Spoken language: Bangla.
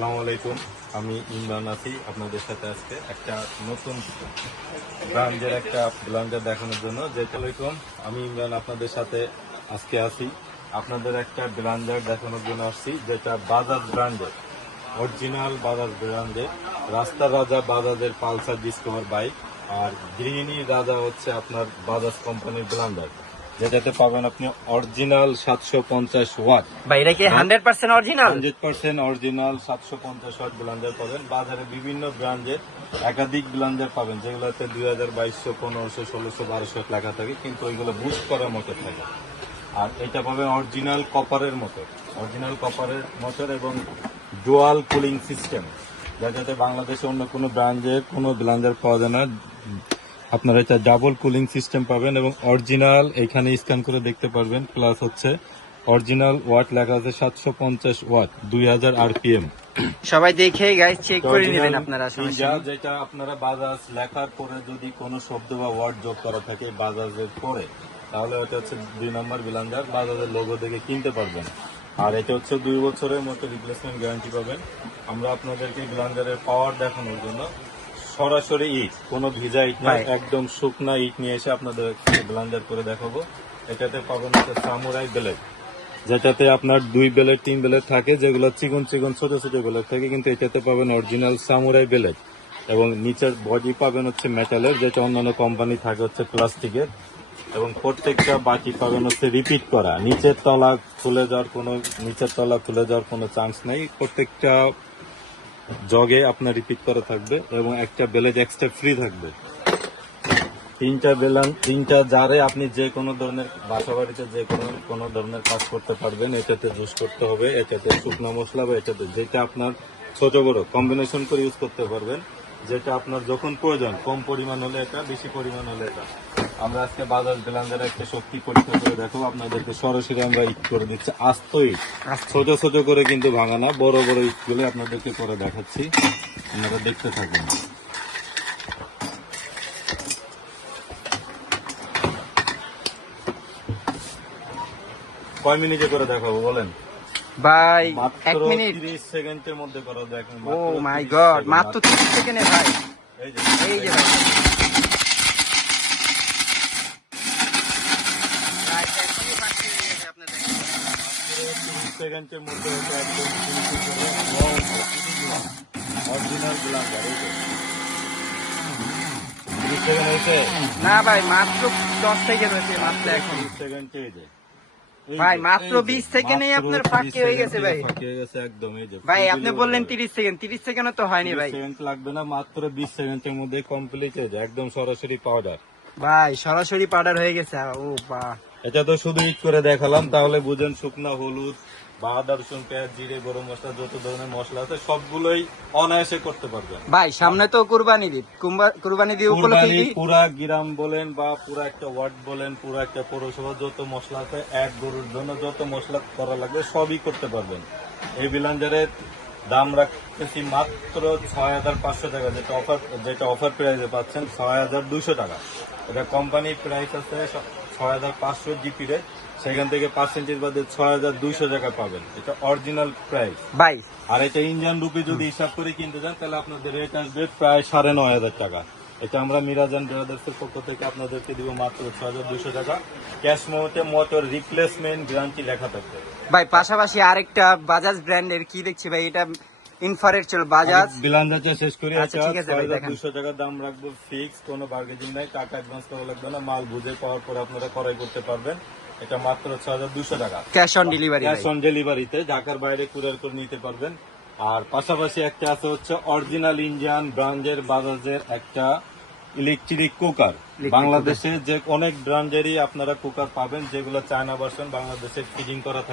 আসসালামু আলাইকুম। আমি ইমরান আছি আপনাদের সাথে আজকে একটা নতুন ব্র্যান্ডের একটা ব্লান্ডার দেখানোর জন্য। যেটা আমি ইমরান আপনাদের সাথে আজকে আছি। আপনাদের একটা ব্লান্ডার দেখানোর জন্য আসছি, যেটা বাজাজ ব্র্যান্ডের, অরিজিনাল বাজাজ ব্র্যান্ডের, রাস্তা রাজা বাজাজের পালসার ডিসকভার বাইক। আর গৃহিণী রাজা হচ্ছে আপনার বাজাজ কোম্পানির ব্লান্ডার। যেটাতে পাবেন আপনি অরিজিনাল সাতশো পঞ্চাশ ওয়াট। এটা কি hundred percent original? Hundred percent original সাতশো পঞ্চাশ ওয়াট ব্লান্ডার পাবেন। বাজারে বিভিন্ন ব্র্যান্ডের একাধিক ব্লান্ডার পাবেন যেগুলোতে দুই হাজার বাইশশো পনেরোশো ষোলোশো বারোশো লেখা থাকে কিন্তু ওইগুলো বুস্ট করার মতো থাকে। আর এটা পাবেন অরিজিনাল কপারের মতো অরিজিনাল কপারের মোটর এবং ডুয়াল কুলিং সিস্টেম যাতে বাংলাদেশে অন্য কোনো ব্র্যান্ডের কোনো ব্লান্ডার পাওয়া যায় না। আপনারা এটা ডাবল কুলিং সিস্টেম পাবেন এবং অরিজিনাল এখানে স্ক্যান করে দেখতে পারবেন। প্লাস হচ্ছে অরিজিনাল ওয়াট লেখা আছে সাতশো পঞ্চাশ ওয়াট দুই হাজার আরপিএম সবাই দেখে গাইস চেক করে নেবেন আপনারা যেটা আপনারা বাজাজ লেখার পরে যদি কোনো শব্দ বা ওয়ার্ড যোগ করা থাকে বাজাজের পরে তাহলে এটা হচ্ছে দুই নম্বর ব্লান্ডার বাজাজের লোগো দেখে কিনতে পারবেন। আর এটা হচ্ছে দুই বছরের মতো রিপ্লেসমেন্ট গ্যারান্টি পাবেন। আমরা আপনাদেরকে ব্লান্ডারের পাওয়ার দেখানোর জন্য সরাসরি ইট কোনো ভিজা ইট না একদম শুকনা ইট নিয়ে এসে আপনাদের ব্লান্ডার করে দেখাবো। এটাতে পাবেন হচ্ছে সামুরাই বেলেট যেটাতে আপনার দুই বেলেট তিন বেলেট থাকে যেগুলো চিকন চিকন ছোট ছোট বেলেট থাকে কিন্তু এটাতে পাবেন অরিজিনাল সামুরাই বেলেট এবং নিচের বডি পাবেন হচ্ছে মেটালের যেটা অন্যান্য কোম্পানি থাকে হচ্ছে প্লাস্টিকের এবং প্রত্যেকটা বাকি পাবেন হচ্ছে রিপিট করা। নিচের তলা খুলে যাওয়ার কোনো নিচের তলা খুলে যাওয়ার কোনো চান্স নেই। প্রত্যেকটা জগে আপনার রিপিট করা থাকবে এবং একটা বেলেট এক্সট্রা ফ্রি থাকবে। তিনটা বেলান তিনটা জারে আপনি যে কোনো ধরনের বাসা বাড়িতে যে কোনো কোনো ধরনের কাজ করতে পারবেন, এটাতে জুস করতে হবে, এটাতে শুকনো মশলা বা এটাতে যেটা আপনার ছোট বড় কম্বিনেশন করে ইউজ করতে পারবেন, যেটা আপনার যখন প্রয়োজন, কম পরিমাণ হলে এটা, বেশি পরিমাণ হলে এটা। আমরা আজকে বাজাজ ব্লেন্ডারে একটা শক্তি পরীক্ষা করে দেখো আপনাদেরকে সরাসরি আমরা ইট করে দিচ্ছি। আস্ত ইট ছোট ছোট করে কিন্তু ভাঙা না বড় বড় ইটগুলো আপনাদেরকে করে দেখাচ্ছি। আপনারা দেখতে থাকুন। কয় মিনিটে করে দেখাবো বলেন? ভাই এক মিনিট। তিরিশ সেকেন্ডের মধ্যে করে দেখেন। ও মাই গড মাত্র তিরিশ সেকেন্ডে ভাই। এই যে এই যে ভাই ভাই, এখনই বাকি হয়ে গেছে আপনার দেখেন। তিরিশ সেকেন্ডের মধ্যে এটা একদম অরিজিনাল না ভাই মাত্র দশ সেকেন্ড হয়েছে মাত্র এখন। সেকেন্ড এই যে এই ভাই, মাত্র 20 সেকেন্ডেই আপনার 30 ফাঁকি হয়ে গেছে ভাই। ফাঁকি হয়ে গেছে একদম এই যে ভাই আপনি বললেন বলে। তিরিশ সেকেন্ড তিরিশ সেকেন্ডও তো হয়নি ভাই। 30 সেকেন্ড লাগবে না মাত্র বিশ সেকেন্ডের মধ্যে কমপ্লিট হয়ে যায় একদম সরাসরি পাউডার ভাই সরাসরি পাউডার হয়ে গেছে। ও বা। এটা তো শুধু ইট করে দেখালাম তাহলে বুঝেন শুকনা হলুদ বা আদা রসুন পেঁয়াজ জিরে গরম মশলা যত ধরনের মশলা আছে সবগুলোই অনায়াসে করতে পারবেন। ভাই সামনে তো কুরবানি ঈদ। কুরবানি ঈদ উপলক্ষে পুরা গ্রাম বলেন বা পুরা একটা ওয়ার্ড বলেন পুরা একটা পৌরসভা যত মশলা আছে এক গরুর জন্য যত মশলা করা লাগবে সবই করতে পারবেন। এই বিলাঞ্জারের দাম রাখতেছি মাত্র ছয় হাজার পাঁচশো টাকা যেটা অফার যেটা অফার প্রাইসে পাচ্ছেন ছয় হাজার টাকা। এটা কোম্পানি প্রাইস আছে ছয় হাজার পাঁচশো জিপি রে সেখান থেকে পার্সেন্টেজ বাদে ছয় হাজার দুইশো টাকা পাবেন। এটা অরিজিনাল প্রাইস ভাই আর এটা ইন্ডিয়ান রুপি যদি হিসাব করে কিনতে যান তাহলে আপনাদের রেট আসবে প্রায় সাড়ে নয় হাজার টাকা। এটা আমরা মিরাজান ব্রাদার্স এর পক্ষ থেকে আপনাদেরকে দিব মাত্র ছ হাজার দুশো টাকা। ক্যাশ মোটে মোটর রিপ্লেসমেন্ট গ্যারান্টি লেখা থাকবে। ভাই পাশাপাশি আরেকটা বাজাজ ব্র্যান্ডের কি দেখছি ভাই? এটা ইনফারেট চল বাজাজ। বিলান্দাটা শেষ করি আচ্ছা, ঠিক আছে ভাই, দেখান। দুশো টাকা দাম রাখব ফিক্স কোনো বার্গেনিং নাই টাকা অ্যাডভান্স করা লাগবে না মাল বুঝে পাওয়ার পর আপনারা ক্রয় করতে পারবেন। এটা মাত্র ছ হাজার দুশো টাকা cash on delivery cash on ডেলিভারিতে ঢাকার বাইরে কুরিয়ার করে নিতে পারবেন। আর পাশাপাশি একটা আছে হচ্ছে অরিজিনাল ইন্ডিয়ান ব্র্যান্ডের বাজাজের একটা ইলেকট্রিক কুকার বাংলাদেশে যে অনেক ব্র্যান্ডেরই আপনারা কুকার পাবেন যেগুলো চায়না ভার্সন বাংলাদেশে ফিটিং করা থাকে।